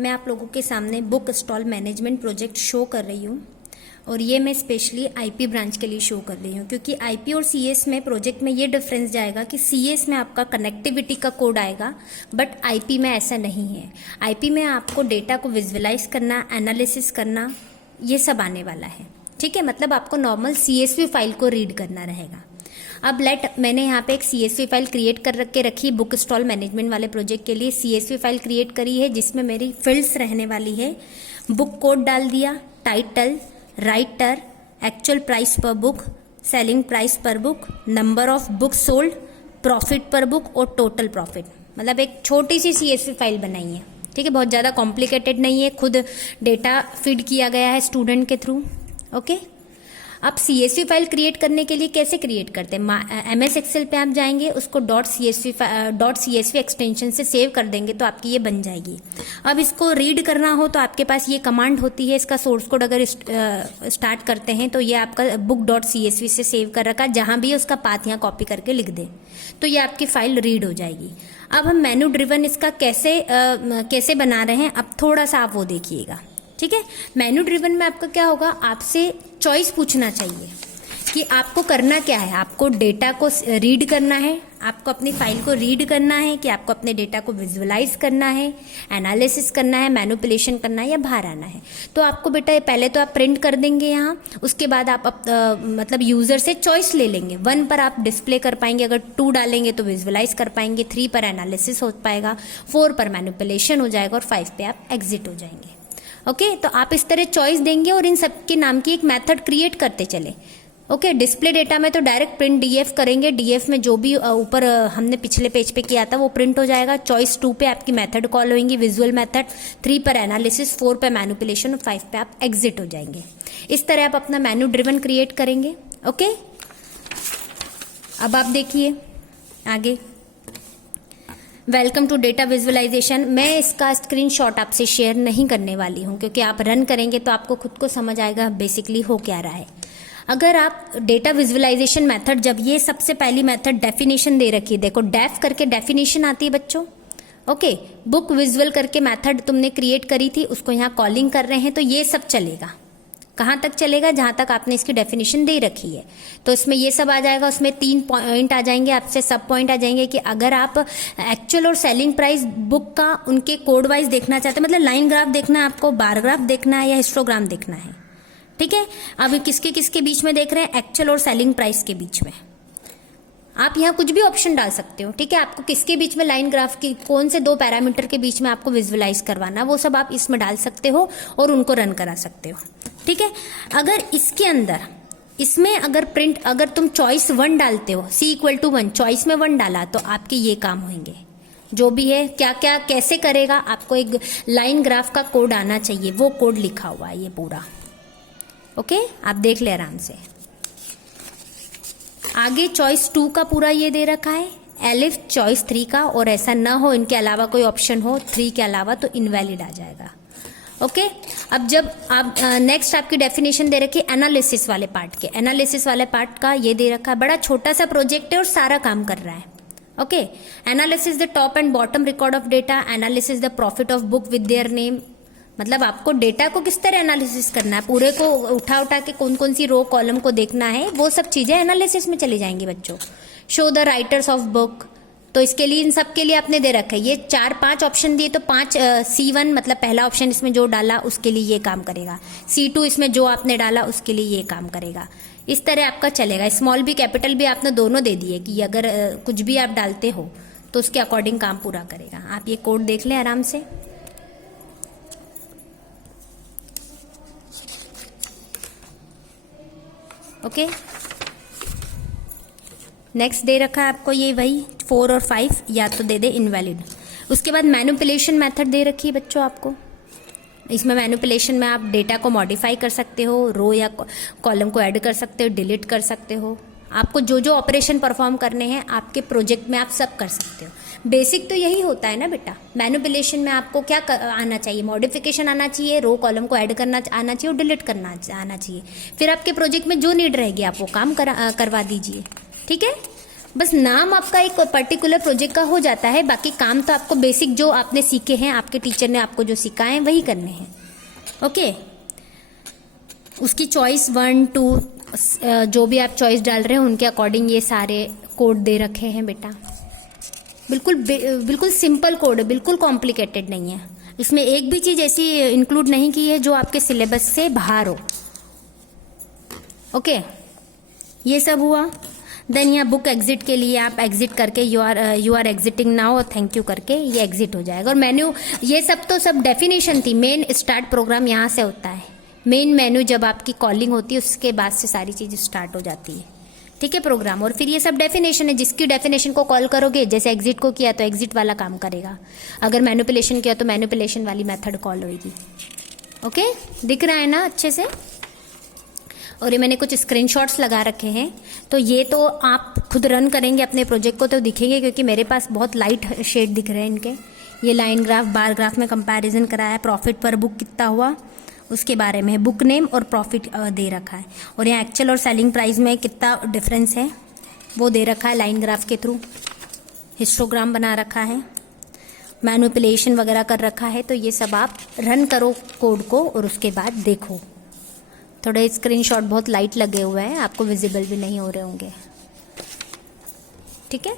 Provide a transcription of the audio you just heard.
मैं आप लोगों के सामने book stall management project show कर रही हूँ और ये मैं स्पेशली आईपी ब्रांच के लिए शो कर रही हूँ, क्योंकि आईपी और सीएस में प्रोजेक्ट में ये डिफरेंस जाएगा कि सीएस में आपका कनेक्टिविटी का कोड आएगा, बट आईपी में ऐसा नहीं है। आईपी में आपको डेटा को विजुअलाइज करना, एनालिसिस करना, ये सब आने वाला है। ठीक है, मतलब आपको नॉर्मल सीएसवी फाइल को रीड करना रहेगा। अब मैंने यहाँ पे एक सीएसवी फाइल क्रिएट कर के रखी बुक स्टॉल मैनेजमेंट वाले प्रोजेक्ट के लिए। सीएसवी फाइल क्रिएट करी है जिसमें मेरी फील्ड्स रहने वाली है। बुक कोड डाल दिया, टाइटल, राइटर, एक्चुअल प्राइस पर बुक, सेलिंग प्राइस पर book, number of book sold, profit पर बुक और टोटल प्रॉफिट। मतलब एक छोटी सी सीएसवी फाइल बनाई है। ठीक है, बहुत ज़्यादा कॉम्प्लिकेटेड नहीं है, खुद डेटा फीड किया गया है स्टूडेंट के थ्रू। ओके, अब सीएसवी फाइल क्रिएट करने के लिए कैसे क्रिएट करते हैं? एमएस एक्सेल पे आप जाएंगे, उसको डॉट सीएसवी एक्सटेंशन से सेव कर देंगे तो आपकी ये बन जाएगी। अब इसको रीड करना हो तो आपके पास ये कमांड होती है। इसका सोर्स कोड अगर स्टार्ट करते हैं तो ये आपका बुक डॉट सीएसवी से सेव कर रखा, जहां भी उसका पाथ यहाँ कॉपी करके लिख दें तो ये आपकी फाइल रीड हो जाएगी। अब हम मेनू ड्रिवन इसका कैसे बना रहे हैं, अब थोड़ा सा आप वो देखिएगा। ठीक है, मेनू ड्रिवन में आपका क्या होगा, आपसे चॉइस पूछना चाहिए कि आपको करना क्या है। आपको डेटा को रीड करना है, आपको अपनी फाइल को रीड करना है, कि आपको अपने डेटा को विजुअलाइज करना है, एनालिसिस करना है, मैनिपुलेशन करना है या बाहर आना है। तो आपको बेटा पहले तो आप प्रिंट कर देंगे यहाँ, उसके बाद आप मतलब यूजर से चॉइस ले लेंगे। 1 पर आप डिस्प्ले कर पाएंगे, अगर 2 डालेंगे तो विजुअलाइज कर पाएंगे, 3 पर एनालिसिस हो पाएगा, 4 पर मैनिपुलेशन हो जाएगा और 5 पे आप एग्जिट हो जाएंगे। ओके, तो आप इस तरह चॉइस देंगे और इन सब के नाम की एक मेथड क्रिएट करते चले। ओके, डिस्प्ले डेटा में तो डायरेक्ट प्रिंट डीएफ करेंगे, डीएफ में जो भी ऊपर हमने पिछले पेज पे किया था वो प्रिंट हो जाएगा। चॉइस 2 पे आपकी मेथड कॉल होंगी, विजुअल मेथड, 3 पर एनालिसिस, 4 पे मैनिपुलेशन और 5 पे आप एग्जिट हो जाएंगे। इस तरह आप अपना मेनू ड्रिवन क्रिएट करेंगे। ओके, अब आप देखिए आगे। Welcome to data visualization. मैं इसका स्क्रीनशॉट आपसे शेयर नहीं करने वाली हूँ, क्योंकि आप रन करेंगे तो आपको खुद को समझ आएगा बेसिकली हो क्या रहा है। अगर आप डेटा विजुअलाइजेशन मेथड, जब ये सबसे पहली मेथड डेफिनेशन दे रखी है, देखो डेफ करके डेफिनेशन आती है बच्चों। ओके, बुक विजुअल करके मेथड तुमने क्रिएट करी थी, उसको यहाँ कॉलिंग कर रहे हैं, तो ये सब चलेगा। कहाँ तक चलेगा? जहां तक आपने इसकी डेफिनेशन दे रखी है। तो इसमें ये सब आ जाएगा, उसमें 3 पॉइंट आ जाएंगे, आपसे सब पॉइंट आ जाएंगे कि अगर आप एक्चुअल और सेलिंग प्राइस बुक का उनके कोड वाइज देखना चाहते हैं, मतलब लाइन ग्राफ देखना है आपको, बार ग्राफ देखना है या हिस्टोग्राम देखना है। ठीक है, अब किसके किसके बीच में देख रहे हैं? एक्चुअल और सेलिंग प्राइस के बीच में। आप यहाँ कुछ भी ऑप्शन डाल सकते हो। ठीक है, आपको किसके बीच में लाइन ग्राफ की कौन से 2 पैरामीटर के बीच में आपको विजुअलाइज करवाना, वो सब आप इसमें डाल सकते हो और उनको रन करा सकते हो। ठीक है, अगर इसके अंदर इसमें अगर तुम चॉइस 1 डालते हो, C=1, चॉइस में 1 डाला तो आपके ये काम होंगे। जो भी है क्या क्या कैसे करेगा, आपको एक लाइन ग्राफ का कोड आना चाहिए, वो कोड लिखा हुआ है ये पूरा। ओके, आप देख ले आराम से। आगे चॉइस 2 का पूरा ये दे रखा है, एलिफ चॉइस 3 का, और ऐसा ना हो इनके अलावा कोई ऑप्शन हो 3 के अलावा तो इनवैलिड आ जाएगा। ओके, अब जब आप नेक्स्ट आपकी डेफिनेशन दे रखी है एनालिसिस वाले पार्ट के, एनालिसिस वाले पार्ट का ये दे रखा है। बड़ा छोटा सा प्रोजेक्ट है और सारा काम कर रहा है। Okay, analysis the top and bottom record of data, analysis the profit of book with their name. मतलब आपको डेटा को किस तरह एनालिसिस करना है, पूरे को उठा के कौन कौन सी रो कॉलम को देखना है, वो सब चीजें एनालिसिस में चली जाएंगी बच्चों। Show the writers of book, तो इसके लिए इन सब के लिए आपने दे रखा है ये 4-5 ऑप्शन दिए, तो 5 C1 मतलब पहला ऑप्शन इसमें जो डाला उसके लिए ये काम करेगा, C2 इसमें जो आपने डाला उसके लिए ये काम करेगा। इस तरह आपका चलेगा। स्मॉल भी कैपिटल भी आपने दोनों दे दिए कि अगर कुछ भी आप डालते हो तो उसके अकॉर्डिंग काम पूरा करेगा। आप ये कोड देख लें आराम से। ओके, नेक्स्ट दे रखा है आपको ये वही 4 और 5, या तो दे दे इनवैलिड। उसके बाद मैनिपुलेशन मेथड दे रखी है बच्चों आपको। इसमें मैनिपुलेशन में आप डेटा को मॉडिफाई कर सकते हो, रो या कॉलम को ऐड कर सकते हो, डिलीट कर सकते हो। आपको जो जो ऑपरेशन परफॉर्म करने हैं आपके प्रोजेक्ट में आप सब कर सकते हो। बेसिक तो यही होता है ना बेटा। मैनिपुलेशन में आपको क्या आना चाहिए? मॉडिफिकेशन आना चाहिए, रो कॉलम को ऐड करना आना चाहिए और डिलीट करना आना चाहिए। फिर आपके प्रोजेक्ट में जो नीड रहेगी आप वो काम करवा दीजिए। ठीक है, बस नाम आपका एक पर्टिकुलर प्रोजेक्ट का हो जाता है, बाकी काम तो आपको बेसिक जो आपने सीखे हैं, आपके टीचर ने आपको जो सिखाए हैं वही करने हैं। ओके, उसकी चॉइस 1 2 जो भी आप चॉइस डाल रहे हैं उनके अकॉर्डिंग ये सारे कोड दे रखे हैं बेटा। बिल्कुल सिंपल कोड है, बिल्कुल कॉम्प्लिकेटेड नहीं है। इसमें एक भी चीज ऐसी इंक्लूड नहीं की है जो आपके सिलेबस से बाहर हो। ओके, ये सब हुआ। देन यहाँ बुक एग्जिट के लिए आप एग्जिट करके यू आर एग्जिटिंग नाउ और थैंक यू करके ये एग्जिट हो जाएगा। और मेन्यू, ये सब तो सब डेफिनेशन थी। मेन स्टार्ट प्रोग्राम यहाँ से होता है। मेन मेन्यू जब आपकी कॉलिंग होती है उसके बाद से सारी चीज स्टार्ट हो जाती है, ठीक है, प्रोग्राम। और फिर ये सब डेफिनेशन है, जिसकी डेफिनेशन को कॉल करोगे, जैसे एग्जिट को किया तो एग्जिट वाला काम करेगा, अगर मैनिपुलेशन किया तो मैनिपुलेशन वाली मेथड कॉल होगी। ओके, दिख रहा है ना अच्छे से। और ये मैंने कुछ स्क्रीनशॉट्स लगा रखे हैं, तो ये तो आप खुद रन करेंगे अपने प्रोजेक्ट को तो दिखेंगे, क्योंकि मेरे पास बहुत लाइट शेड दिख रहे हैं इनके। ये लाइन ग्राफ, बार ग्राफ में कंपैरिजन कराया, प्रॉफिट पर बुक कितना हुआ उसके बारे में, बुक नेम और प्रॉफिट दे रखा है, और यहाँ एक्चुअल और सेलिंग प्राइस में कितना डिफरेंस है वो दे रखा है लाइन ग्राफ के थ्रू। हिस्टोग्राम बना रखा है, मैनिपुलेशन वगैरह कर रखा है। तो ये सब आप रन करो कोड को और उसके बाद देखो। थोड़े स्क्रीनशॉट बहुत लाइट लगे हुए हैं, आपको विजिबल भी नहीं हो रहे होंगे, ठीक है।